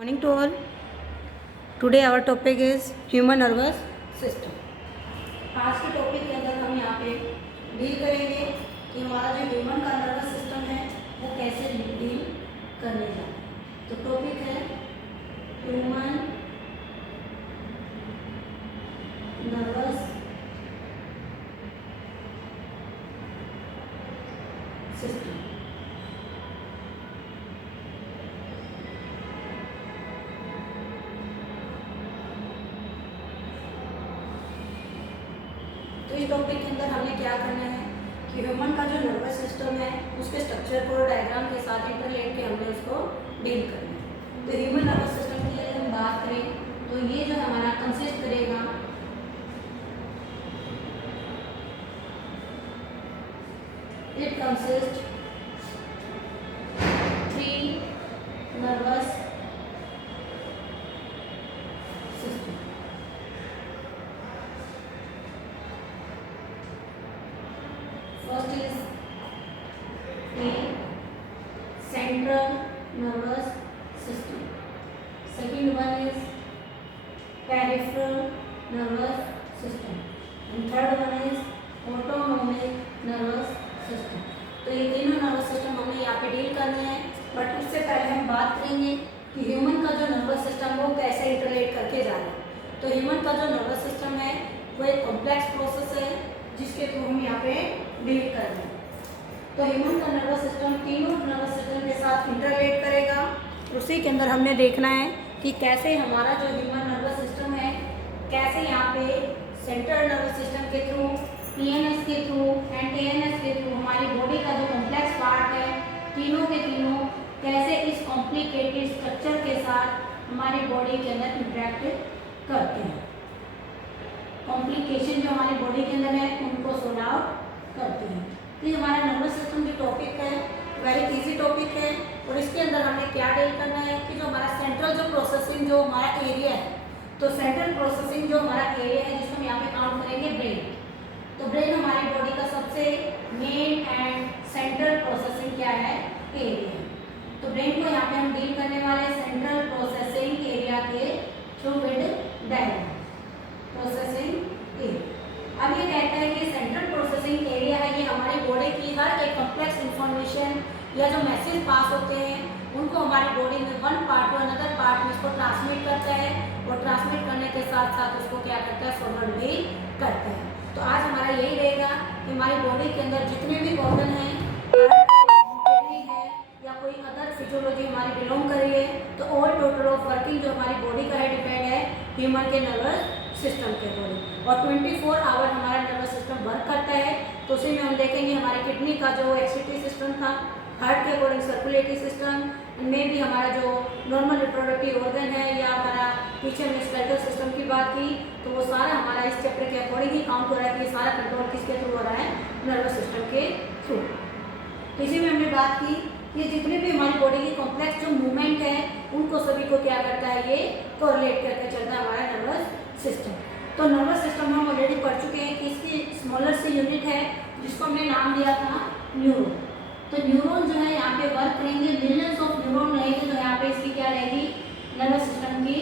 Morning to all. Today our topic is human nervous system. आज के topic के अंदर हम यहाँ पे डील करेंगे कि हमारा जो ह्यूमन का नर्वस सिस्टम है वो कैसे डील करने जा रहा है। तो टॉपिक है ह्यूमन नर्वस सिस्टम। तो इस टॉपिक के अंदर हमने क्या करना है कि ह्यूमन का जो नर्वस सिस्टम है उसके स्ट्रक्चर को डायग्राम के साथ इंटरलेट के हमने उसको डील करना है। तो ह्यूमन नर्वस सिस्टम की अगर हम बात करें तो ये जो हमारा कंसिस्ट करेगा it consist 3 nervous system. First is the central nervous system. Second one is peripheral nervous system. And third one is autonomic nervous system. तो ये तीनों नर्वस सिस्टम हमने यहाँ पे डील करने हैं, बट उससे पहले हम बात करेंगे कि ह्यूमन का जो नर्वस सिस्टम वो कैसे इंटरलेट करके जा रहा है। तो ह्यूमन का जो नर्वस सिस्टम है वो एक कॉम्प्लेक्स प्रोसेस है जिसके थ्रू हम यहाँ पे डील कर रहे हैं। तो ह्यूमन का नर्वस सिस्टम तीनों नर्वस सिस्टम के साथ इंटरलेट करेगा। उसी के अंदर हमने देखना है कि कैसे हमारा जो ह्यूमन नर्वस सिस्टम है कैसे यहाँ पे सेंट्रल नर्वस सिस्टम के थ्रू, पीएनएस के थ्रू एंड टीएनएस के थ्रू हमारी बॉडी का जो कॉम्प्लेक्स पार्ट है तीनों के तीनों कैसे इस कॉम्प्लिकेटेड स्ट्रक्चर के साथ हमारी बॉडी के अंदर इंटरेक्ट करते हैं। कॉम्प्लिकेशन जो हमारी बॉडी के अंदर है उनको सॉल्व आउट करते हैं। तो ये हमारा नर्वस सिस्टम जो टॉपिक है वेरी इजी टॉपिक है और इसके अंदर हमें क्या डील करना है कि जो हमारा सेंट्रल जो प्रोसेसिंग जो हमारा एरिया है, तो सेंट्रल प्रोसेसिंग जो हमारा एरिया है जिसको हम यहाँ पे काउंट करेंगे ब्रेन। तो ब्रेन हमारी बॉडी का सबसे मेन एंड सेंट्रल प्रोसेसिंग क्या है एरिया है। तो ब्रेन को यहाँ पे हम डील करने वाले सेंट्रल प्रोसेसिंग एरिया के through with diagram processing area. अब ये कहता है कि सेंट्रल प्रोसेसिंग एरिया है ये हमारी बॉडी की हर एक कॉम्प्लेक्स इंफॉर्मेशन या जो मैसेज पास होते हैं उनको हमारी बॉडी में one part two another part में उसको ट्रांसमिट करता है और ट्रांसमिट करने के साथ साथ उसको क्या करता है फॉरवर्ड भी करता है। तो आज हमारा यही रहेगा कि हमारी बॉडी के अंदर जितने भी ऑर्गन हैं है या कोई अदर फिजियोलॉजी हमारी बिलोंग कर रही है तो ऑल टोटल ऑफ वर्किंग जो हमारी बॉडी का है डिपेंड है ह्यूमन के नर्वस सिस्टम के अकॉर्डिंग और 24 आवर हमारा नर्वस सिस्टम वर्क करता है। तो उसी में हम देखेंगे हमारे किडनी का जो एक्सक्रीटरी सिस्टम था, हार्ट के अकॉर्डिंग सर्कुलेटरी सिस्टम में भी हमारा जो नॉर्मल रिप्रोडक्टिव ऑर्गन है या हमारा पीछे में स्केलेटल सिस्टम की बात की तो वो सारा हमारा इस चैप्टर के अकॉर्डिंग ही काउंट हो रहा है कि सारा कंट्रोल किसके थ्रू हो रहा है नर्वस सिस्टम के थ्रू। तो इसी में हमने बात की ये जितने भी हमारी बॉडी की कॉम्प्लेक्स जो मूवमेंट है उनको सभी को क्या करता है ये कोरिलेट करके चलता है हमारा नर्वस सिस्टम। तो नर्वस सिस्टम हम ऑलरेडी पढ़ चुके हैं कि इसकी स्मॉलर सी यूनिट है जिसको हमने नाम दिया था न्यूरॉन। तो न्यूरॉन जो है यहाँ पे वर्क करेंगे, मिलियंस ऑफ न्यूरॉन रहेंगे। तो यहाँ पे इसकी क्या रहेगी नर्वस सिस्टम की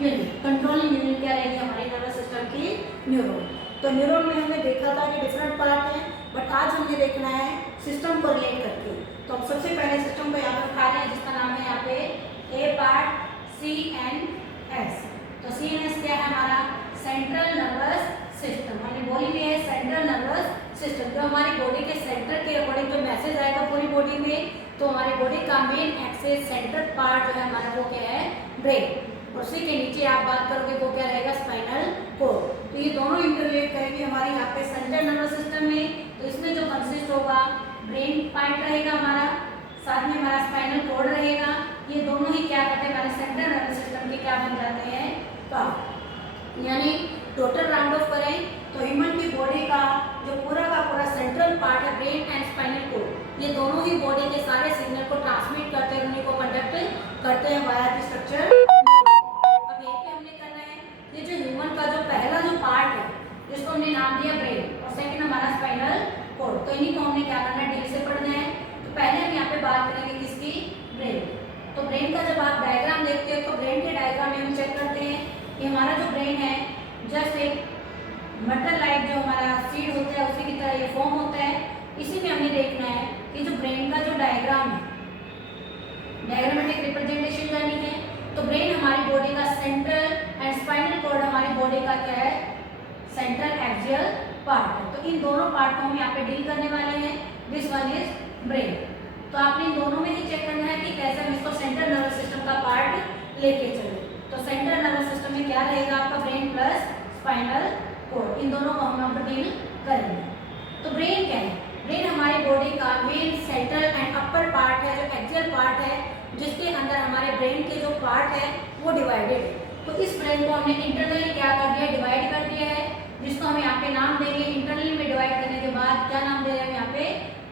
यूनिट, कंट्रोलिंग यूनिट क्या रहेगी हमारी नर्वस सिस्टम की न्यूरॉन। तो न्यूरॉन में हमने देखा था कि डिफरेंट पार्ट है बट आज हमने देखना है सिस्टम को रिलेट करके। तो हम सबसे पहले सिस्टम को यहाँ पर उठा रहे हैं जिसका नाम है यहाँ पे ए पार्ट CNS। तो CNS क्या है हमारा सेंट्रल नर्वस सिस्टम। हमने बोली भी है सेंट्रल नर्वस सिस्टम जो हमारी बॉडी के सेंटर के अकॉर्डिंग जो मैसेज आएगा पूरी बॉडी में तो हमारी बॉडी का मेन एक्सेस सेंटर पार्ट जो है हमारा वो क्या है ब्रेन और उसी के नीचे आप बात करोगे वो क्या रहेगा स्पाइनल कोड। तो ये दोनों इंटरलेट करेंगे हमारे यहाँ पे सेंट्रल नर्वस सिस्टम में। तो इसमें जो कंसिस्ट होगा ब्रेन पार्ट रहेगा हमारा, साथ में हमारा स्पाइनल कोड रहेगा। ये दोनों ही क्या करते हैं हमारे सेंट्रल नर्वस सिस्टम के क्या बन जाते हैं पार्ट। यानी टोटल राउंड ऑफ करें तो ह्यूमन की बॉडी का जो पूरा का पूरा सेंट्रल पार्ट है ब्रेन एंड स्पाइनल कोड ये दोनों ही बॉडी के सारे सिग्नल को ट्रांसमिट करते हैं उन्हीं को कंडक्ट करते हैं वाया द स्ट्रक्चर। अब यहीं पे हमने करना है ये जो ह्यूमन का जो पहला जो पार्ट है जिसको हमने नाम दिया ब्रेन और सेकंड हमारा स्पाइनल कोड। तो इन्हीं को हमने क्या करना है डील से पढ़ना है। तो पहले हम यहाँ पे बात करेंगे किसकी ब्रेन। तो ब्रेन का जब आप डायग्राम देखते फॉर्म होता है। इसी में हमने देखना है कि जो ब्रेन का जो डायग्राम है, डायग्रामेटिक रिप्रेजेंटेशन करनी है। तो ब्रेन हमारी बॉडी का सेंट्रल एंड स्पाइनल कॉर्ड हमारी बॉडी का क्या है, सेंट्रल एक्सियल पार्ट है। तो इन दोनों पार्ट को हम यहाँ पे डील करने वाले हैं। This one is brain. तो आपने इन दोनों में ही चेक करना है कि कैसे हम इसको सेंट्रल नर्वस सिस्टम का पार्ट लेके चले। तो सेंट्रल नर्वस सिस्टम में क्या रहेगा आपका, ब्रेन प्लस स्पाइनल कॉर्ड, इन दोनों को हम यहाँ पर डील करेंगे। तो ब्रेन क्या है, ब्रेन हमारी बॉडी का main central and upper part है, जो एक्सियल पार्ट है, जिसके अंदर हमारे ब्रेन के जो पार्ट है वो डिवाइडेड है। तो इस ब्रेन को हमने इंटरनली क्या कर दिया, डिवाइड कर दिया है, जिसको हम यहाँ पे नाम देंगे। इंटरनली में डिवाइड करने के बाद क्या नाम दे रहे हैं यहाँ पे,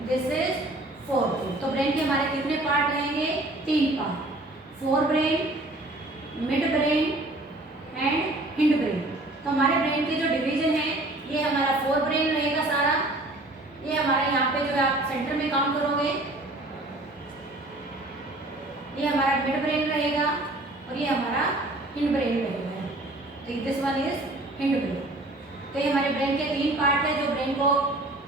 दिस इज फोरब्रेन। तो ब्रेन के हमारे कितने पार्ट रहेंगे, 3 part, forebrain, mid brain and hind brain. तो हमारे ब्रेन के जो डिवीजन है ये हमारा फोरब्रेन रहेगा सारा, ये हमारा यहाँ पे जो है आप सेंटर में काम करोगे, ये हमारा मिड ब्रेन रहेगा और ये हमारा हिंड ब्रेन रहेगा। तो this one is hind brain. तो ये हमारे ब्रेन के 3 पार्ट है जो ब्रेन को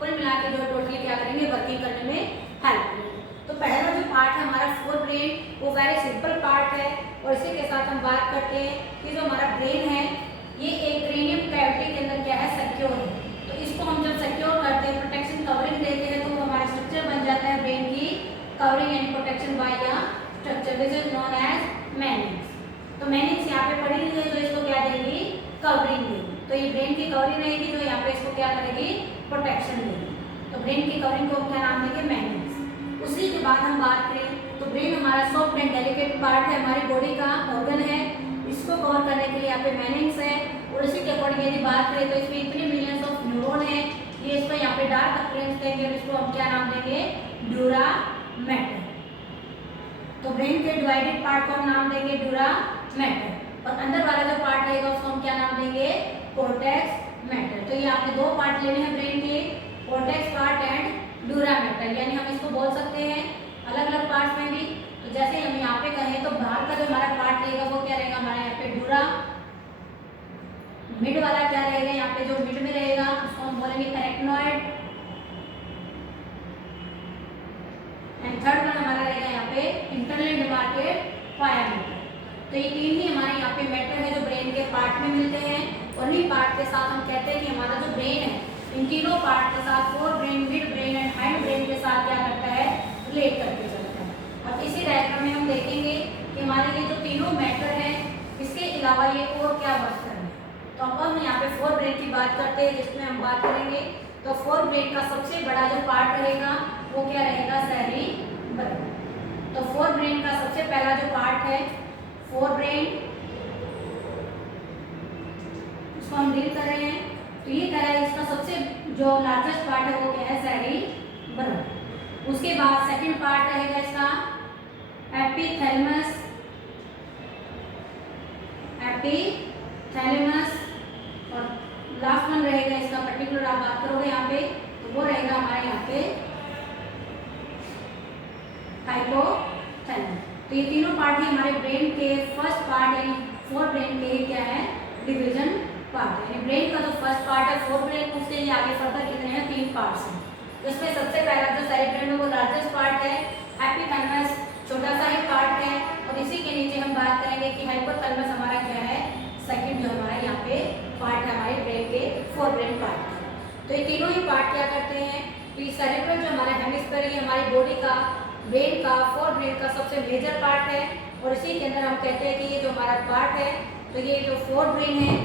कुल मिला के जो टोटली क्या करेंगे, वर्किंग करने में हेल्प करेंगे। तो पहला जो पार्ट है हमारा फोरब्रेन, वो वेरी सिंपल पार्ट है। और इसी के साथ हम बात करते हैं कि जो हमारा ब्रेन है ये एक क्रेनियम कैविटी के अंदर क्या है, सिक्योर है। तो इसको हम जब सिक्योर करते हैं, प्रोटेक्शन कवरिंग देते हैं, तो वो हमारा स्ट्रक्चर बन जाता है ब्रेन की कवरिंग एंड प्रोटेक्शन बाय या structure which is known as meninges. तो मेनिंग्स यहाँ पे पड़ी हुई है जो इसको क्या देगी, कवरिंग देगी। तो ये ब्रेन की कवरिंग रहेगी जो यहाँ पे इसको क्या करेगी, प्रोटेक्शन देगी। तो ब्रेन की कवरिंग को क्या नाम देंगे, मेनिंग्स। उसी के बाद हम बात करें तो ब्रेन हमारा सॉफ्ट एंड डेलिकेट पार्ट है, हमारी बॉडी का ऑर्गन है। इसको कवर करने के लिए यहाँ पे मेनिंग्स है। और इसी के अकॉर्डिंग यदि बात करें तो इसमें इतने मिलियंस ऑफ न्यूरॉन है, ये इसको यहाँ पे डार्क अपीयरेंस देंगे और इसको हम क्या नाम देंगे, ड्यूरा मैटर। तो ब्रेन के डिवाइडेड पार्ट को हम नाम देंगे ड्यूरा मैटर, और अंदर वाला जो पार्ट रहेगा उसको हम क्या नाम देंगे, कॉर्टेक्स मैटर। तो ये आपने 2 पार्ट लेने हैं ब्रेन के, cortex part and dura mater, यानी हम इसको बोल सकते हैं अलग अलग पार्ट्स में भी। तो जैसे हम यहाँ पे कहें तो बाहर का जो हमारा पार्ट रहेगा वो क्या रहेगा, हमारा यहाँ पे ड्यूरा। मिड वाला क्या रहेगा, यहाँ पे जो मिड में रहेगा उसको हम बोलेंगे एरेक्नॉइड। एंड थर्ड वन हमारा रहेगा यहाँ पे इंटरनली डिमार्केट पायामेटर। तो ये 3 ही हमारे यहाँ पे मैटर है जो ब्रेन के पार्ट में मिलते हैं। और इन्हीं पार्ट के साथ हम कहते हैं कि हमारा जो ब्रेन है इन तीनों पार्ट के साथ forebrain, mid brain and hind brain के साथ क्या करता है, रिलेट करके चलता है। अब इसी डायग्राम में हम देखेंगे कि हमारे ये जो तीनों मैटर है इसके अलावा ये और क्या वर्क करेंगे। तो अब हम यहाँ पे फोरब्रेन की बात करते हैं, जिसमें हम बात करेंगे तो फोरब्रेन का सबसे बड़ा जो पार्ट रहेगा वो क्या रहेगा, सेरिब्रम। तो फोरब्रेन का सबसे पहला जो पार्ट है फोरब्रेन, इसको हम डील कर रहे हैं। तो ये कह रहा है इसका सबसे जो लार्जेस्ट पार्ट है वो क्या है, सेरिब्रम। उसके बाद सेकंड पार्ट रहेगा इसका एपिथैलेमस, एपिथैलेमस। और लास्ट वन रहेगा इसका पर्टिकुलर आप बात करोगे यहाँ पे तो वो रहेगा हमारे यहाँ पे हाइपोथैलेमस। तो ये तीनों पार्ट ही हमारे ब्रेन के फर्स्ट पार्ट यानी फोरब्रेन के क्या है, डिवीजन पार्ट। यानी ब्रेन का जो फर्स्ट पार्ट है फोरब्रेन, उससे ही आगे फर्दर कितने हैं, 3 पार्ट्स हैं। इसमें सबसे पहला जो सेरिब्रम है वो लार्जेस्ट पार्ट है, एपिथैलेमस छोटा सा ही पार्ट है। और इसी के नीचे हम बात करेंगे कि हाइपोथैलेमस हमारा क्या है, सेकंड जो हमारा यहाँ पे पार्ट है हमारे ब्रेन के फोरब्रेन पार्ट। तो ये तीनों ही पार्ट क्या करते हैं, तो ये सेरिब्रम जो हमारा हेमिस्फीयर है हमारी बॉडी का, ब्रेन का, फोरब्रेन का सबसे मेजर पार्ट है। और इसी के अंदर हम कहते हैं कि ये जो हमारा पार्ट है तो ये जो फोरब्रेन है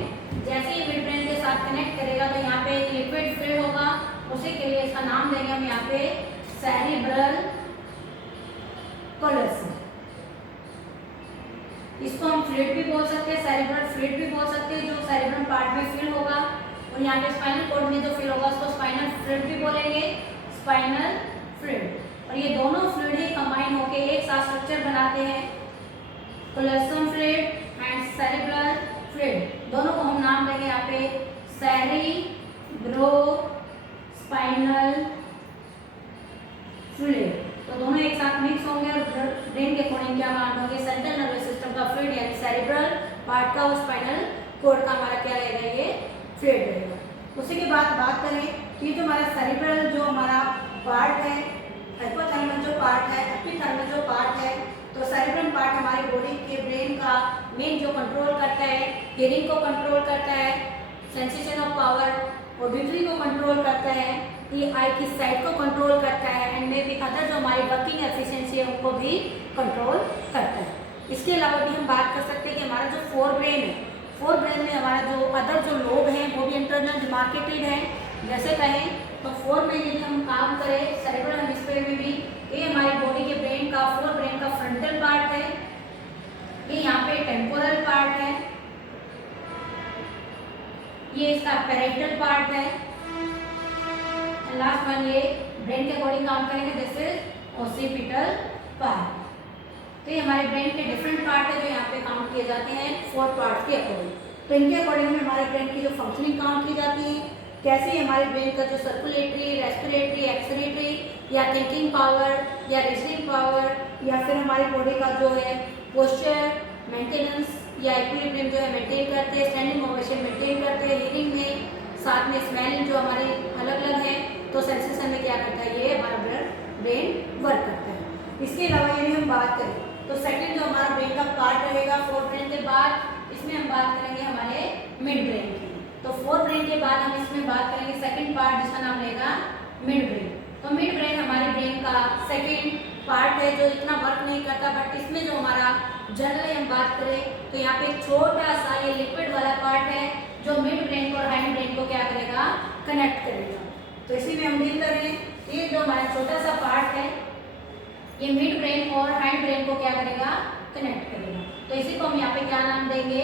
जैसे ही मिड ब्रेन के साथ कनेक्ट करेगा तो यहाँ पे लिक्विड फ्लूइड होगा, उसी के लिए इसका नाम देंगे हम यहाँ पे सेरिब्रल कोलेसिस। इसको हम फ्लूइड भी बोल सकते हैं, सेरिब्रल फ्लूइड भी बोल सकते हैं, जो सेरिब्रम पार्ट में फिल होगा। और यहाँ पे स्पाइनल कॉर्ड में जो फिल होगा उसको स्पाइनल फ्लूइड भी बोलेंगे, स्पाइनल फ्लूइड। और ये दोनों फ्लूइड ही कंबाइन होकर एक साथ स्ट्रक्चर बनाते हैं, कोलेसियम फ्लूइड एंड सेरिब्रल फ्लूइड। दोनों को हम नाम देंगे यहाँ पे सेरिब्रो स्पाइनल फ्लूइड। तो दोनों एक साथ मिक्स होंगे और ब्रेन के अकॉर्डिंग क्या मान होंगे, सेंट्रल नर्वस सिस्टम का फ्लूइड यानी सेरिब्रल पार्ट का और स्पाइनल कॉर्ड का हमारा क्या रहेगा, ये फ्लूइड रहेगा। उसी के बाद बात करें तो ये जो हमारा सेरिब्रल जो हमारा पार्ट है, हाइपोथैलेमस जो पार्ट है, एपिथैलेमस जो पार्ट है, तो सेरिब्रल पार्ट हमारी बॉडी के ब्रेन का मेन जो कंट्रोल करता है, हियरिंग को कंट्रोल करता है, सेंसेशन ऑफ पावर, ऑडिटरी को कंट्रोल करता है, ये आई की साइड को कंट्रोल करता है, एंड मे बी अदर जो हमारी वर्किंग एफिशिएंसी है उनको भी कंट्रोल करता है। इसके अलावा भी हम बात कर सकते हैं कि हमारा जो फोर ब्रेन है, फोर ब्रेन में हमारा जो अदर जो लोब हैं वो भी इंटरनल डिमार्केटेड है। जैसे कहें तो फोर में यदि हम काम करें सेरेब्रल हेमिस्फीयर में भी, ये हमारी बॉडी के ब्रेन का, फोर ब्रेन का फ्रंटल पार्ट है, ये यहाँ पे टेम्पोरल पार्ट है, ये इसका पैरेटल पार्ट है, लास्ट वन ये ब्रेन के अकॉर्डिंग काम करेंगे, दिस इज ओसिपिटल पार्ट। तो ये हमारे ब्रेन के डिफरेंट पार्ट है जो यहाँ पे काउंट किए जाते हैं फोर पार्ट के अकॉर्डिंग। तो इनके अकॉर्डिंग में हमारे ब्रेन की जो फंक्शनिंग काउंट की जाती है, कैसे हमारे ब्रेन का जो सर्कुलेटरी, रेस्पिरेटरी, एक्सक्रीटरी या थिंकिंग पावर या रीजनिंग पावर या फिर हमारी बॉडी का जो है पोस्चर, मेंटेनेंस या इक्विलिब्रियम जो है मेंटेन करते हैं, स्टैंडिंग ओवेशन मेंटेन करते हैं, हीलिंग में, साथ में स्मेलिंग जो हमारी अलग अलग है, तो सेंसेशन में क्या करता है, ये हमारा ब्रेन वर्क करता है। इसके अलावा यदि हम बात करें तो सेकंड जो हमारा ब्रेन का पार्ट रहेगा फोर ब्रेन के बाद, इसमें हम बात करेंगे हमारे मिड ब्रेन की। तो फोर ब्रेन के बाद हम इसमें बात करेंगे सेकंड पार्ट जिसका नाम रहेगा मिड ब्रेन। तो मिड ब्रेन हमारे ब्रेन का सेकंड पार्ट है जो इतना वर्क नहीं करता, बट इसमें जो हमारा जनरली हम बात करें तो यहाँ पे एक छोटा सा ये लिक्विड वाला पार्ट है जो मिड ब्रेन को और हाइंड ब्रेन को क्या करेगा, कनेक्ट करेगा। तो इसी में हम डील कर रहे हैं, ये जो हमारा छोटा सा पार्ट है ये मिड ब्रेन और हाइंड ब्रेन को क्या करेगा, कनेक्ट करेगा। तो इसी को हम यहाँ पे क्या नाम देंगे,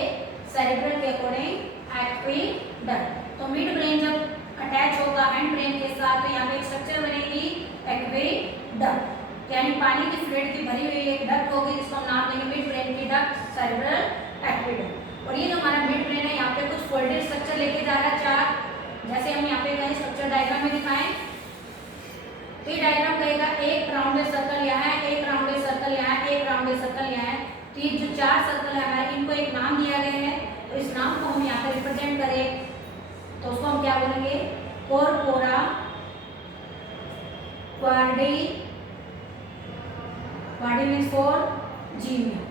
सेरिब्रल के अकॉर्डिंग एक्विडक्ट। तो मिड ब्रेन जब अटैच होगा हाइंड ब्रेन के साथ तो यहाँ पे एक स्ट्रक्चर बनेगी एक्विडक्ट, यानी पानी की फ्लूइड की भरी हुई एक डक्ट होगी जिसको हम नाम देंगे मिड ब्रेन की डक्ट, सेरिब्रल एक्विडक्ट। और ये जो हमारा मिड ब्रेन है यहाँ पे कुछ फोल्डेड स्ट्रक्चर लेके जा रहा है चार, जैसे हम यहाँ पे कहीं स्ट्रक्चर डायग्राम में दिखाएं तो ये डायग्राम कहेगा एक राउंडेड सर्कल यहाँ है, एक राउंडेड सर्कल यहाँ है, एक राउंडेड सर्कल यहाँ है। तो ये जो चार सर्कल है हमारे, इनको एक नाम दिया गया है, तो इस नाम को हम यहाँ पे रिप्रेजेंट करें तो उसको हम क्या बोलेंगे, corpora quadri, quadri means four, gemina,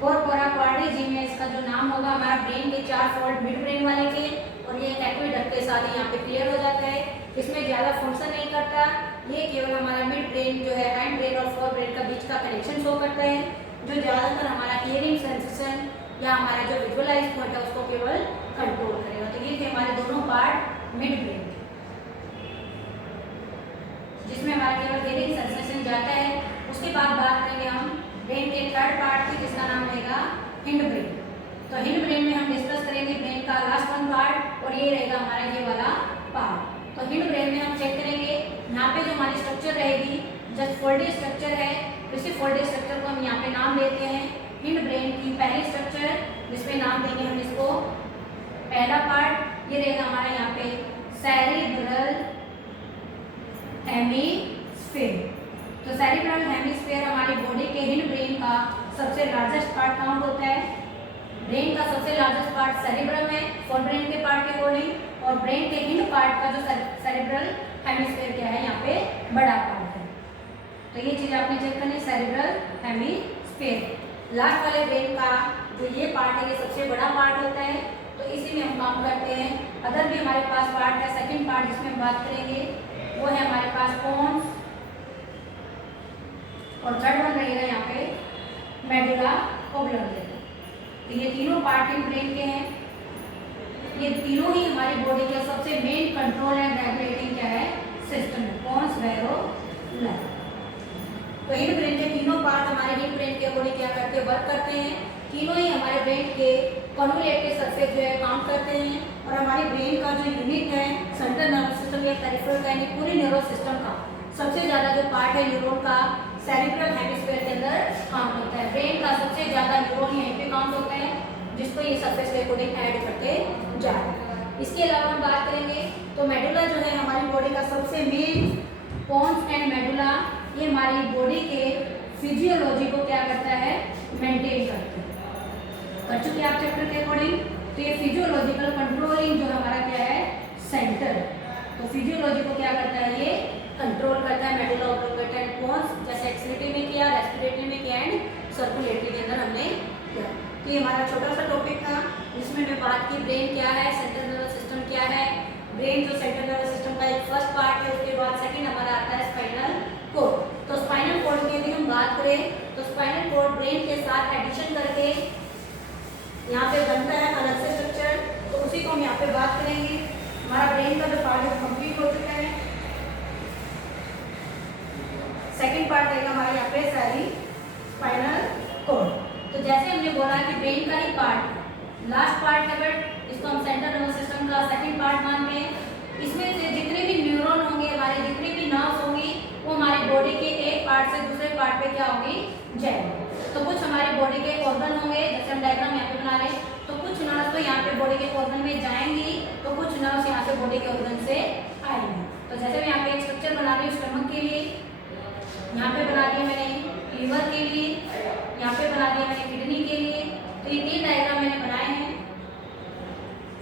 corpora quadrigemina इसका जो नाम होगा हमारा ब्रेन के चार फोल्ड मिड ब्रेन वाले के, और ये एक्विडक्ट के साथ यहाँ पे क्लियर हो जाता है। इसमें ज़्यादा फंक्शन नहीं करता, ये केवल हमारा मिड ब्रेन जो है हैंड ब्रेन और फोर ब्रेन का बीच का कनेक्शन शो करता है, जो ज़्यादातर हमारा हियरिंग सेंसेशन या हमारा जो विजुअलाइज पॉइंट है उसको केवल कंट्रोल करेगा। तो ये थे हमारे दोनों पार्ट मिड ब्रेन जिसमें हमारा केवल हियरिंग सेंसेशन जाता है। उसके बाद बात करेंगे हम ब्रेन के थर्ड पार्ट की जिसका नाम रहेगा हिंड ब्रेन। तो हिंड ब्रेन में हम डिस्कस करेंगे ब्रेन का लास्ट वन पार्ट, और ये रहेगा हमारा ये वाला पार्ट। तो हिंड ब्रेन में हम चेक करेंगे यहाँ पे जो हमारी स्ट्रक्चर रहेगी जस्ट फोल्डेड स्ट्रक्चर है, इसी फोल्डेड स्ट्रक्चर को हम यहाँ पे नाम देते हैं हिंड ब्रेन की पहली स्ट्रक्चर, जिसमें नाम देंगे हम इसको पहला पार्ट, ये रहेगा हमारा यहाँ पे सेरिब्रल हेमिस्फीयर। तो सेरिब्रल हेमिस्फीयर हमारी बॉडी के हिंड ब्रेन का सबसे लार्जेस्ट पार्ट काउंट होता है। ब्रेन का सबसे लार्जेस्ट पार्ट सेरिब्रम है फोर ब्रेन के पार्ट के अकॉर्डिंग, और ब्रेन के हिंड पार्ट का जो सेरिब्रल हेमिस्फीयर क्या है, यहाँ पे बड़ा पार्ट है। तो ये चीज़ आपने चेक करनी, सेरिब्रल हेमिस्फीयर लास्ट वाले ब्रेन का जो ये पार्ट है ये सबसे बड़ा पार्ट होता है, तो इसी में हम काम करते हैं। अदर भी हमारे पास पार्ट है, सेकंड पार्ट जिसमें हम बात करेंगे वो है हमारे पास पोन्स, और थर्ड वन रहेगा यहाँ पे मेडुला ओब्लंगेटा। तो ये तीनों पार्ट इन ब्रेन के हैं, ये तीनों ही हमारी बॉडी के सबसे मेन कंट्रोल एंड रेगुलेटिंग क्या है, सिस्टम है, पोन्स, वैरो, लंग। तो हिंड ब्रेन के तीनों पार्ट हमारे हिंड ब्रेन के अकॉर्डिंग क्या करते हैं, वर्क करते हैं। तीनों ही हमारे ब्रेन के कॉन्वोल्यूटिव सरफेस जो है काम करते हैं, और हमारे ब्रेन का जो यूनिट है सेंट्रल नर्वस सिस्टम या पेरिफेरल का यानी पूरी न्यूरो सिस्टम का सबसे ज़्यादा जो पार्ट है न्यूरॉन का सेरिब्रल हेमिस्फीयर के अंदर काउंट होता है। ब्रेन का सबसे ज़्यादा न्यूरॉन यहीं पे काउंट होता है, जिसको ये सरफेस के अकॉर्डिंग ऐड करते जा रहे हैं। इसके अलावा हम बात करेंगे तो मेडुला जो है हमारी बॉडी का सबसे मेन, पोन्स एंड मेडुला ये हमारी बॉडी के फिजियोलॉजी को क्या करता है, मेंटेन करते हैं। कर चुके आप चैप्टर के अकॉर्डिंग। तो ये फिजियोलॉजिकल कंट्रोलिंग जो हमारा क्या है, सेंटर है। तो फिजियोलॉजी को क्या करता है, ये कंट्रोल करता है, मेडुला ऑब्लिंगेटा एंड पोन्स, जैसे एक्सक्रीटरी में किया, रेस्पिरेटरी में किया एंड सर्कुलेटरी के अंदर हमने किया। तो ये हमारा छोटा सा टॉपिक था जिसमें मैं बात की ब्रेन क्या है, सेंट्रल नर्वस सिस्टम क्या है। ब्रेन जो सेंट्रल नर्वस सिस्टम का एक फर्स्ट पार्ट है, उसके बाद सेकंड हमारा आता है स्पाइनल कोड। तो स्पाइनल कोड की यदि हम बात करें तो स्पाइनल कोड ब्रेन के साथ एडिशन करके यहाँ पे बनता है अलग से स्ट्रक्चर, तो उसी को हम यहाँ पे बात करेंगे। हमारा ब्रेन का जो पार्ट है कंप्लीट हो चुका है। सेकंड पार्ट रहेगा हमारे यहाँ पे सारी स्पाइनल कोड। तो जैसे हमने बोला कि ब्रेन का ही पार्ट लास्ट पार्ट है, बट इसको हम सेंट्रल नर्वस सिस्टम का सेकंड पार्ट मानते हैं। इसमें से जितने भी न्यूरॉन होंगे, हमारे जितने भी नर्व्स होंगी, वो हमारी बॉडी के एक पार्ट से दूसरे पार्ट पे क्या होंगी, जाएंगे। तो कुछ हमारी बॉडी के ऑर्गन होंगे, जैसे हम डायग्राम यहाँ पे बना रहे हैं, तो कुछ नर्व्स तो यहाँ पे बॉडी के ऑर्गन में जाएंगी, तो कुछ नर्व्स यहाँ से बॉडी के ऑर्गन से आएंगे। तो जैसे मैं यहाँ पे एक स्ट्रक्चर बना रही हूँ स्टमक के लिए, यहाँ पे बना दिया मैंने लीवर के लिए, यहाँ पे बना दिया मैंने किडनी के लिए। तो ये 3 डायग्राम मैंने बनाए हैं,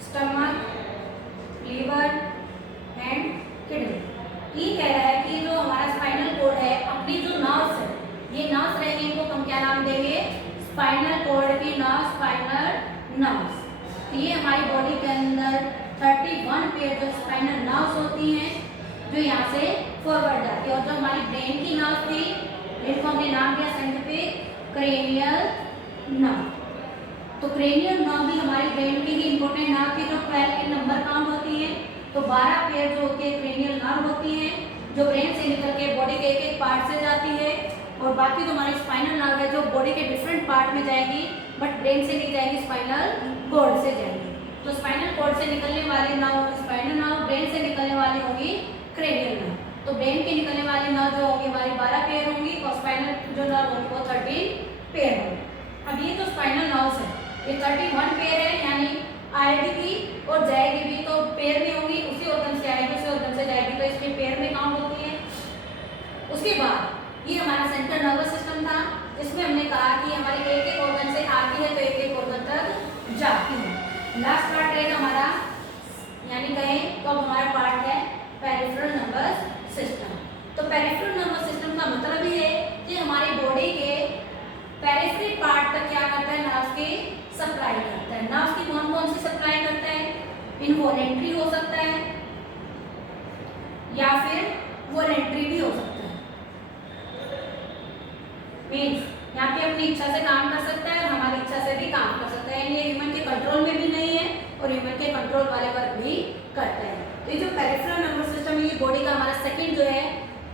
स्टमक, लीवर एंड किडनी। ये कह रहा है कि जो हमारा स्पाइनल कोड है, अपनी जो नर्व्स है, ये नर्व्स रहेंगे, इनको हम क्या नाम देंगे, स्पाइनल कोड की नर्व, स्पाइनल नर्व्स। तो ये हमारी बॉडी के अंदर 31 पेयर जो स्पाइनल नर्व्स होती हैं, जो यहाँ से फॉरवर्ड जाती है। और जो हमारी ब्रेन की नर्व थी, इनको हमने नाम दिया साइंटिफिक क्रेनियल नर्व। तो क्रेनियल नर्व भी हमारी ब्रेन की ही इंपॉर्टेंट नर्व की, जो 12 के नंबर काउंट होती है। तो 12 पेयर जो होती है क्रेनियल नर्व होती हैं, जो ब्रेन से निकल के बॉडी के एक एक पार्ट से जाती है। और बाकी जो हमारी स्पाइनल नर्व है, जो बॉडी के डिफरेंट पार्ट में जाएगी, बट ब्रेन से नहीं जाएगी, स्पाइनल कॉर्ड से जाएगी। तो स्पाइनल कॉर्ड से निकलने वाली नर्व स्पाइनल नर्व, ब्रेन से निकलने वाली होगी क्रेनियल नर्व। तो ब्रेन के निकलने वाली नर्व जो होगी हमारी 12 पेयर होंगी, और स्पाइनल जो नर्व होगी वो 13 पेयर होंगी। अब ये जो स्पाइनल नर्व्स है, ये 31 पेयर है, यानी आएगी भी और जाएगी भी, तो पेयर में होगी, उसी ऑर्गन से आएगी, उसी ऑर्गन से जाएगी, तो इसमें पेयर में काउंट होती है। उसके बाद ये हमारा सेंट्रल नर्वस सिस्टम था, जिसमें हमने कहा कि हमारे एक एक ऑर्गन से आती है तो एक एक ऑर्गन तक जाती है। लास्ट पार्ट रहेगा हमारा, यानी कहें तो अब हमारा पार्ट है पेरिफेरल नर्वस सिस्टम। तो पेरिफेरल नर्वस सिस्टम का मतलब ये है कि हमारी बॉडी के पेरिफेरल पार्ट तक क्या करता है, नर्व्स की सप्लाई करता है। नर्व्स की कौन कौन सी सप्लाई करता है, इनवॉलेंट्री हो सकता है या फिर वॉलेंट्री भी हो सकता है। मीन्स यहाँ पे अपनी इच्छा से काम कर सकता है और हमारी इच्छा से भी काम कर सकता है। ये ह्यूमन के कंट्रोल में भी नहीं है और ह्यूमन के कंट्रोल वाले वर्क भी करता है। तो ये जो पेरिफेरल नर्वस सिस्टम है, ये बॉडी का हमारा सेकंड जो है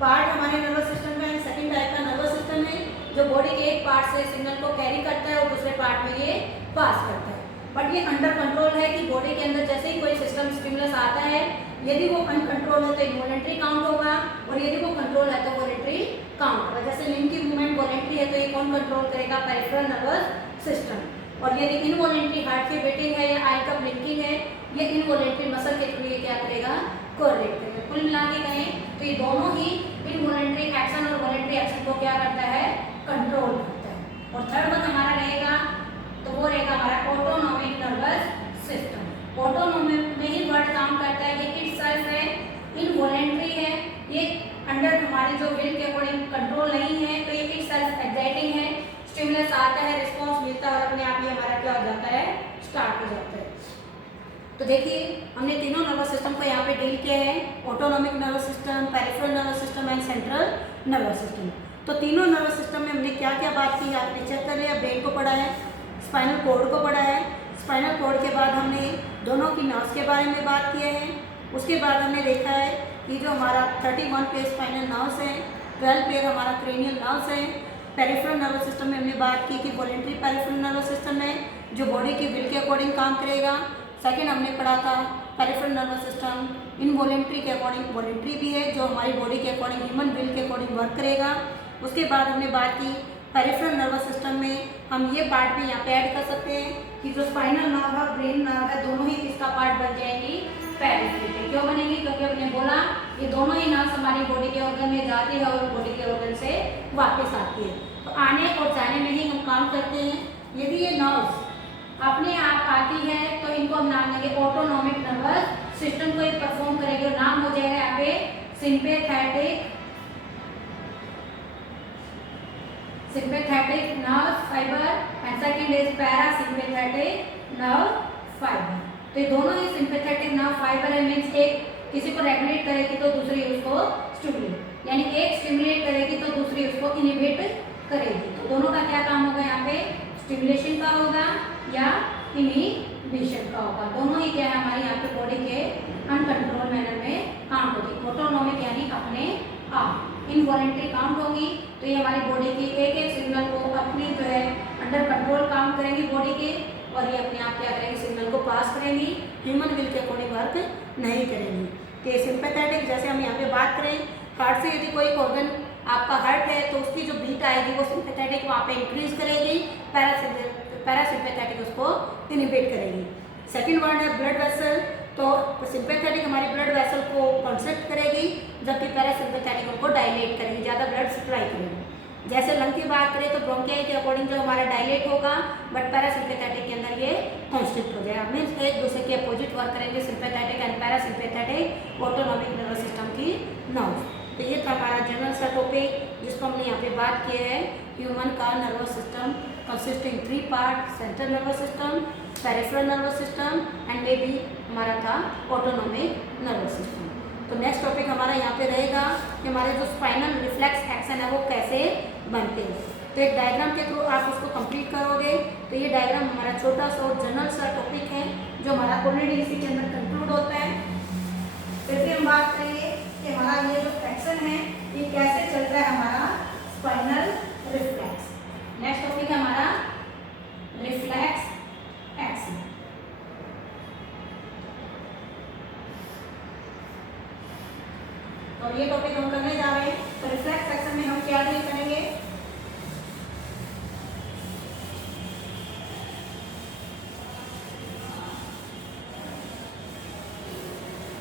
पार्ट हमारे नर्वस सिस्टम का, सेकंड टाइप का नर्वस सिस्टम है, जो बॉडी के एक पार्ट से सिग्नल को कैरी करता है और दूसरे पार्ट में ये पास करता है। बट ये अंडर कंट्रोल है कि बॉडी के अंदर जैसे ही कोई सिस्टम स्टिमुलस आता है, यदि वो अनकंट्रोल है तो इनवॉलेंट्री काउंट होगा, और यदि वो कंट्रोल है तो वॉलेंट्री काउंट होगा। जैसे लिम्ब की मूवमेंट वॉलेंट्री है तो ये कौन कंट्रोल करेगा, पेरिफेरल नर्वस सिस्टम। और यदि इनवॉलेंट्री हार्ट की बीटिंग है या आई का ब्लिंकिंग है, ये इनवॉलेंट्री मसल के थ्रू ये क्या करेगा, कोऑर्डिनेट करेगा। कुल मिला के कहें तो ये दोनों ही इनवॉलेंट्री एक्शन और वॉलेंट्री एक्शन को क्या करता है, कंट्रोल करता है। और थर्ड वन हमारा रहेगा, तो वो रहेगा हमारा ऑटोनॉमिक नर्वस सिस्टम। ऑटोनॉमिक में ही वर्ड काम करता है, ये इटसेल्फ है, इनवॉलेंट्री है, ये अंडर हमारे जो विल के अकॉर्डिंग कंट्रोल नहीं है, तो ये इटसेल्फ एक्साइटिंग है। स्टिमुलस आता है, रिस्पांस मिलता है और अपने आप ही हमारा क्या हो जाता है, स्टार्ट हो जाता है। तो देखिए हमने तीनों नर्वस सिस्टम को यहाँ पे डील किया है, autonomic nervous system, peripheral nervous system and central nervous system. तो तीनों नर्वस सिस्टम में हमने क्या क्या बात की, आपने चेक कर लिया। ब्रेन को पढ़ा है, स्पाइनल कॉर्ड को पढ़ा है, स्पाइनल कॉर्ड के बाद हमने दोनों की नर्व्स के बारे में बात किया है। उसके बाद हमने देखा है कि जो हमारा 31 पेयर स्पाइनल नर्व्स हैं, 12 पेयर हमारा क्रेनियल नर्व्स हैं। पेरिफेरल नर्वस सिस्टम में हमने बात की कि वॉलेंट्री पेरिफेरल नर्वस सिस्टम है, जो बॉडी की विल के अकॉर्डिंग काम करेगा। सेकेंड हमने पढ़ा था पेरिफेरल नर्वस सिस्टम इनवॉलेंट्री के अकॉर्डिंग वॉलेंट्री भी है, जो हमारी बॉडी के अकॉर्डिंग ह्यूमन विल के अकॉर्डिंग वर्क करेगा। उसके बाद हमने बात की पेरिफेरल नर्वस सिस्टम में हम ये पार्ट भी यहाँ पे ऐड कर सकते हैं कि जो स्पाइनल नर्व है, ब्रेन नर्व है, दोनों ही इसका पार्ट बन जाएंगी पेरिफेरल। क्यों बनेंगी, क्योंकि हमने बोला ये दोनों ही नर्व्स हमारी बॉडी के ऑर्गन में जाती है और बॉडी के ऑर्गन से वापस आती है। तो आने और जाने में ही हम काम करते हैं। यदि ये नर्व्स अपने आप आती है तो इनको हम नाम देंगे ऑटोनॉमिक नर्वस सिस्टम को एक परफॉर्म करेगी और नाम हो जाएगा यहाँ पे sympathetic nerve fibre and second is parasympathetic nerve fibre. तो ये दोनों ही सिंपैथेटिक नर्व फाइबर है, मींस एक किसी को रेगुलेट करेगी तो दूसरी उसको स्टिमुलेट, यानी एक स्टिमुलेट करेगी तो दूसरी उसको इनहिबिट करेगी। तो दोनों का क्या काम होगा यहाँ पे, स्टिमुलेशन का होगा या इनहिबिशन का होगा। दोनों ही क्या है हमारी यहाँ पे बॉडी के अनकंट्रोल मैनर में काम होगी। ऑटोनोमिक यानी अपने आप, इनवॉलंटरी काउंट होंगी। तो ये हमारी बॉडी की एक एक सिग्नल को अपनी जो है अंडर कंट्रोल काम करेंगी बॉडी के, और ये अपने आप क्या करेंगी, सिग्नल को पास करेंगी, ह्यूमन विल के अकॉर्डिंग वर्क नहीं करेंगी। तो सिंपैथेटिक, जैसे हम यहाँ पे बात करें हार्ट से, यदि कोई ऑर्गन आपका हार्ट है तो उसकी जो बीट आएगी वो सिंपैथेटिक वहाँ पे इंक्रीज करेगी, पैरासिम्पैथेटिक उसको इनहिबिट करेगी। सेकंड वर्ड है ब्लड वेसल। तो सिंपैथेटिक हमारी ब्लड वेसल को कॉन्स्ट्रिक्ट करेगी, जबकि पैरासिम्पैथेटिक उनको डायलेट करेगी, ज़्यादा ब्लड सप्लाई करेगी। जैसे लंग की बात करें तो ब्रोंकियाई के अकॉर्डिंग जो हमारा डायलेट होगा, बट पैरासिम्पैथेटिक के अंदर ये कॉन्स्ट्रिक्ट हो जाएगा। मीन्स एक दूसरे के अपोजिट वर्क करेंगे sympathetic and parasympathetic autonomic nervous system की नर्व। तो ये था हमारा जनरल सा टॉपिक जिसको हमने यहाँ पे बात किया है, ह्यूमन का nervous system consisting 3 part, central nervous system, peripheral nervous system and may be हमारा था ऑटोनॉमिक नर्वस सिस्टम। तो नेक्स्ट टॉपिक हमारा यहाँ पे रहेगा कि हमारे जो स्पाइनल रिफ्लेक्स एक्शन है वो कैसे बनते हैं। तो एक डायग्राम के थ्रू आप उसको कंप्लीट करोगे। तो ये डायग्राम हमारा छोटा सा और जनरल सा टॉपिक है जो हमारा ऑलरेडी इसी के अंदर कंक्लूड होता है। फिर भी हम बात करेंगे कि हमारा ये जो एक्शन है ये कैसे चलता है, हमारा स्पाइनल रिफ्लेक्स। नेक्स्ट टॉपिक है हमारा रिफ्लेक्स एक्शन। और ये टॉपिक हम करने जा रहे हैं। तो रिफ्लेक्स एक्शन में हम क्या डील करेंगे,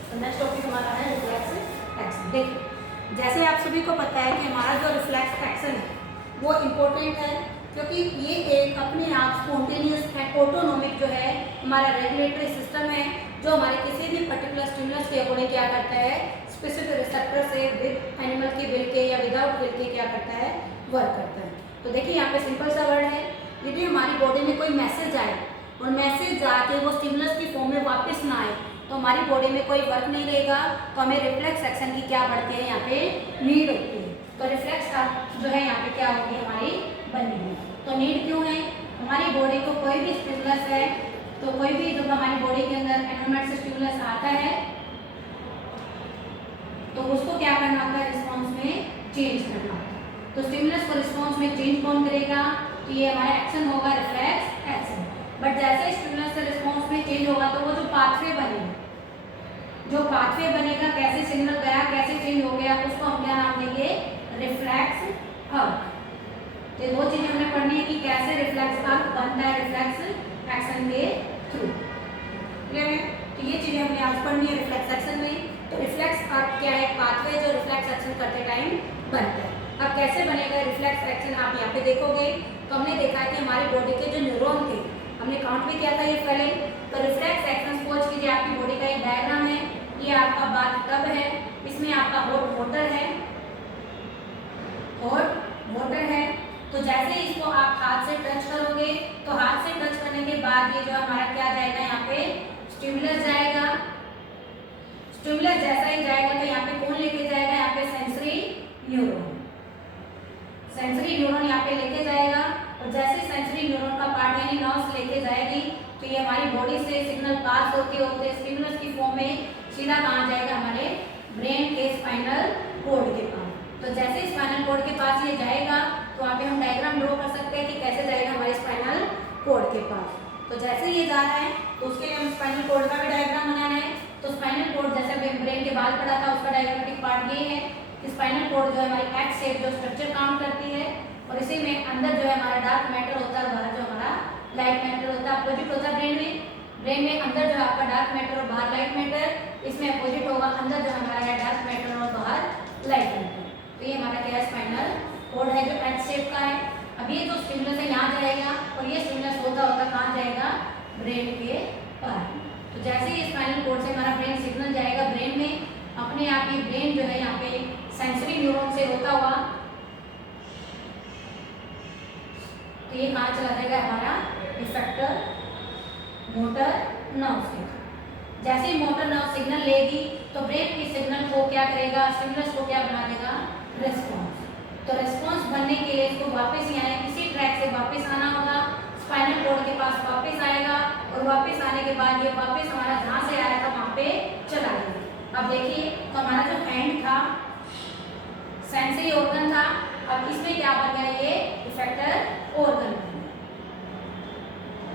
तो नेक्स्ट टॉपिक हमारा है रिफ्लेक्स एक्शन। देखिए, जैसे आप सभी को पता है कि हमारा जो रिफ्लेक्स एक्शन है वो इम्पोर्टेंट है, क्योंकि ये एक अपने आप स्पॉन्टेनियस है, ऑटोनॉमिक जो है हमारा रेगुलेटरी सिस्टम है, जो हमारे किसी भी पर्टिकुलर स्टिमुलस के अकॉर्डिंग क्या करता है, स्पेसिफिक रिसेप्टर से विद एनिमल के विल के या विदाउट विल के क्या करता है, वर्क करता है। तो देखिए यहाँ पे सिंपल सा वर्ड है, यदि हमारी बॉडी में कोई मैसेज आए और मैसेज जाके वो स्टिमुलस की फॉर्म में वापस ना आए तो हमारी बॉडी में कोई वर्क नहीं रहेगा, तो हमें रिफ्लेक्स एक्शन की क्या बढ़ती है, यहाँ पे नीड होती है। तो रिफ्लेक्स जो है यहाँ पे क्या होगी हमारी बनी है। तो नीड क्यों है, हमारी बॉडी को कोई भी स्टिमुलस है, तो कोई भी जब हमारी बॉडी के अंदर एनवायरनमेंट से स्टिमुलस आता है तो उसको क्या करना होता है, रिस्पॉन्स में चेंज करना होता है। तो स्टिमुलस को रिस्पॉन्स में चेंज कौन करेगा, तो ये हमारा एक्शन होगा रिफ्लेक्स एक्शन। बट जैसे स्टिमुलस से रिस्पॉन्स में चेंज होगा तो वो जो पाथवे बनेगा, कैसे सिग्नल गया, कैसे चेंज हो गया, उसको हम क्या नाम देंगे, रिफ्लेक्स अर्क। तो दो चीजें हमने पढ़नी है कि कैसे रिफ्लेक्स अर्क बनता है रिफ्लेक्स एक्शन के थ्रू। क्लियर है? तो ये चीजें हमने आज पढ़नी है रिफ्लेक्स एक्शन में। तो रिफ्लेक्स अर्क क्या है, पाथवे जो रिफ्लेक्स एक्शन करते टाइम बनता है। अब कैसे बनेगा रिफ्लेक्स एक्शन, आप यहाँ पे देखोगे तो हमने देखा कि हमारी बॉडी के जो न्यूरॉन थे, हमने काउंट भी किया था ये पहले। तो रिफ्लेक्स एक्शन सपोज कीजिए आपकी बॉडी का एक डायग्राम है, ये आपका बाथ टब है, इसमें आपका हॉट वाटर है। तो जैसे इसको आप हाथ से टच करोगे तो हाथ से टच करने के बाद ये जो हमारा क्या जाएगा, यहाँ पे स्टिमुलस जाएगा। स्टिमुलस जैसा ही जाएगा तो यहाँ पे कौन लेके जाएगा, यहाँ पे सेंसरी न्यूरॉन यहाँ पे लेके जाएगा। और जैसे सेंसरी न्यूरॉन का पार्ट यानी नर्व्स लेके जाएगी तो ये हमारी बॉडी से सिग्नल पास होते होते स्टिमुलस की फॉर्म में सीधा कहाँ जाएगा, हमारे ब्रेन के स्पाइनल कॉर्ड के पास। तो जैसे स्पाइनल कॉर्ड के पास ये जाएगा तो वहाँ पे हम डायग्राम ड्रॉ कर सकते हैं कि कैसे जाएगा हमारे स्पाइनल कॉर्ड के पास। तो जैसे ये जा रहा है तो उसके लिए हम स्पाइनल कॉर्ड का भी डायग्राम बनाना है। तो स्पाइनल कॉर्ड जैसे ब्रेन के बाल पड़ा था उसका डायग्रामेटिक पार्ट ये है कि स्पाइनल कॉर्ड जो है हमारी एक्स शेप जो स्ट्रक्चर काम करती है, और इसी में अंदर जो है हमारा डार्क मैटर होता है और बाहर जो हमारा लाइट मैटर होता है। अपोजिट होता है ब्रेन में अंदर जो है आपका डार्क मैटर और बाहर लाइट मैटर, इसमें अपोजिट होगा अंदर जो हमारा है डार्क मैटर और बाहर लाइट मैटर। तो ये हमारा क्या है, स्पाइनल कॉर्ड है जो एक्स शेप का है। अब ये जो स्टिमुलस है यहाँ जाएगा और ये स्टिमुलस होता होता कहाँ जाएगा, ब्रेन के पास। तो जैसे ही स्पाइनल कॉर्ड से हमारा ब्रेन सिग्नल जाएगा ब्रेन में, अपने आप ही ब्रेन जो है यहाँ पे सेंसरी न्यूरॉन से होता हुआ तो ये कहाँ चला जाएगा हमारा इफेक्टर मोटर नर्व सिग्नल। जैसे ही मोटर नर्व सिग्नल लेगी तो ब्रेन की सिग्नल को क्या करेगा, स्टिमुलस को क्या बना देगा, रेस्पॉन्स। तो रेस्पॉन्स बनने के लिए इसको वापस यहाँ इसी ट्रैक से वापस आना होगा, स्पाइनल कॉर्ड के पास वापस आएगा और वापस आने के बाद ये वापस हमारा जहाँ से आया था वहाँ पे चला गया। अब देखिए तो हमारा जो हैंड था सेंसरी ऑर्गन था, अब इसमें क्या बन गया, ये इफेक्टर ऑर्गन बन गया।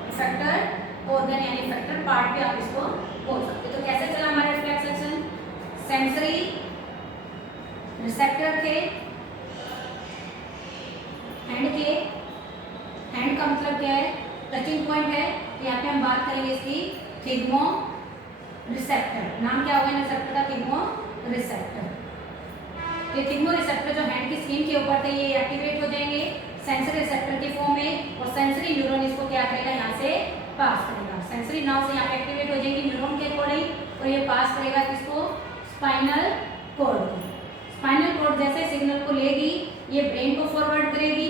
इफेक्टर ऑर्गन यानी इफेक्टर पार्ट भी आप इसको बोल सकते। तो कैसे चला हमारा रिफ्लेक्स एक्शन, सेंसरी रिसेप्टर थे हैंड का मतलब क्या है, टचिंग पॉइंट है। यहाँ पे हम बात करेंगे इसकी थिग्मो रिसेप्टर। नाम क्या होगा रिसेप्टर का, थिग्मो रिसेप्टर। ये थिग्मो रिसेप्टर जो हैंड की स्किन के ऊपर थे ये एक्टिवेट हो जाएंगे सेंसरी रिसेप्टर की फॉर्म में, और सेंसरी न्यूरॉन इसको क्या करेगा, यहाँ से पास करेगा। सेंसरी नाव से यहाँ पे एक्टिवेट हो जाएंगे न्यूरॉन के अकॉर्डिंग, और ये पास करेगा किसको, स्पाइनल कॉर्ड को। स्पाइनल कॉर्ड जैसे सिग्नल को लेगी ये ब्रेन को फॉरवर्ड करेगी।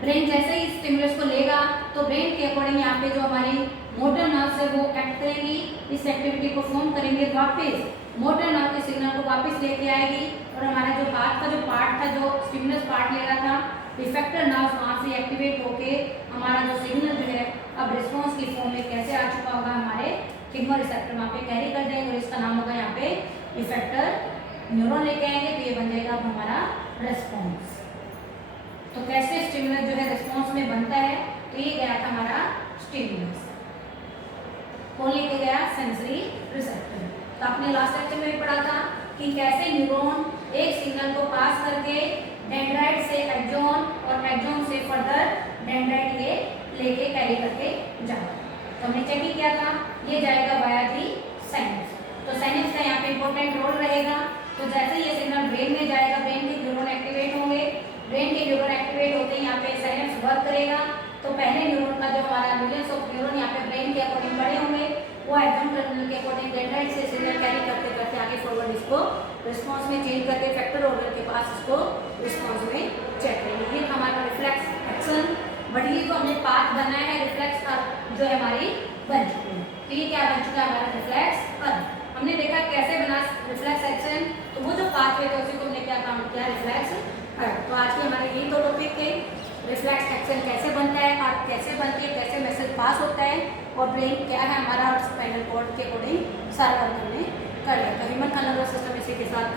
ब्रेन जैसे ही स्टिमुलस को लेगा तो ब्रेन के अकॉर्डिंग यहाँ पे जो हमारी मोटर नर्व्स है वो एक्ट करेगी, इस एक्टिविटी को फॉर्म करेंगे, वापस मोटर नर्व के सिग्नल को वापस लेके आएगी, और हमारा जो हाथ का जो पार्ट था जो स्टिमुलस पार्ट ले रहा था, इफेक्टर नर्व वहाँ से एक्टिवेट होके हमारा जो सिग्नल जो है अब रिस्पॉन्स की फॉर्म में कैसे आ चुका होगा, हमारे थिग्मो रिसेप्टर वहाँ पे कैरी कर देंगे, और इसका नाम होगा यहाँ पे इफेक्टर न्यूरॉन लेके आएंगे, तो ये बन जाएगा अब हमारा रेस्पॉन्स। तो कैसे स्टिमुलस जो है रिस्पॉन्स में बनता है, तो ये गया था हमारा स्टिमुलस, कौन लेके गया, सेंसरी रिसेप्टर। तो आपने लास्ट लेक्चर में भी पढ़ा था कि कैसे न्यूरॉन एक सिग्नल को पास करके डेंड्राइट से एक्सॉन और एक्सॉन से फर्दर डेंड्राइट ये लेके कैरी करके जाता है। तो हमने चेक ही किया था, ये जाएगा वाया दी साइनस। तो साइनस का यहाँ पे इंपॉर्टेंट रोल रहेगा। तो जैसे ये सिग्नल ब्रेन में जाएगा, ब्रेन के न्यूरॉन एक्टिवेट होंगे, ब्रेन के न्यूरॉन एक्टिवेट होते ही यहाँ पे साइनस वर्क करेगा। तो पहले न्यूरॉन का जो हमारा मिलियंस ऑफ न्यूरॉन यहाँ पे ब्रेन के अकॉर्डिंग बड़े होंगे, वो एक्सॉन टर्मिनल के अकॉर्डिंग डेंड्राइट से सिग्नल कैरी करते करते आगे फॉरवर्ड इसको रिस्पॉन्स में चेंज करके इफेक्टर ऑर्गन के पास इसको रिस्पॉन्स में चेक करेंगे। ये हमारा रिफ्लेक्स एक्शन, बट ये जो हमने पाथ बनाया है रिफ्लेक्स का जो है हमारी बन चुकी है। तो ये क्या बन चुका है हमारा रिफ्लेक्स कर्व। हमने देखा कैसे बना रिफ्लेक्स एक्शन, तो वो जो पाथवे थे उसी को हमने क्या काउंट किया, रिफ्लेक्स कर्व। तो आज के हमारे यही दो टॉपिक थे, रिफ्लेक्स एक्शन कैसे बनता है और कैसे बनती है, कैसे मैसेज पास होता है, और ब्रेन क्या है हमारा, और स्पाइनल कॉर्ड के अकॉर्डिंग सारा वर्क हमने कर लिया। तो ह्यूमन नर्वस सिस्टम इसी के साथ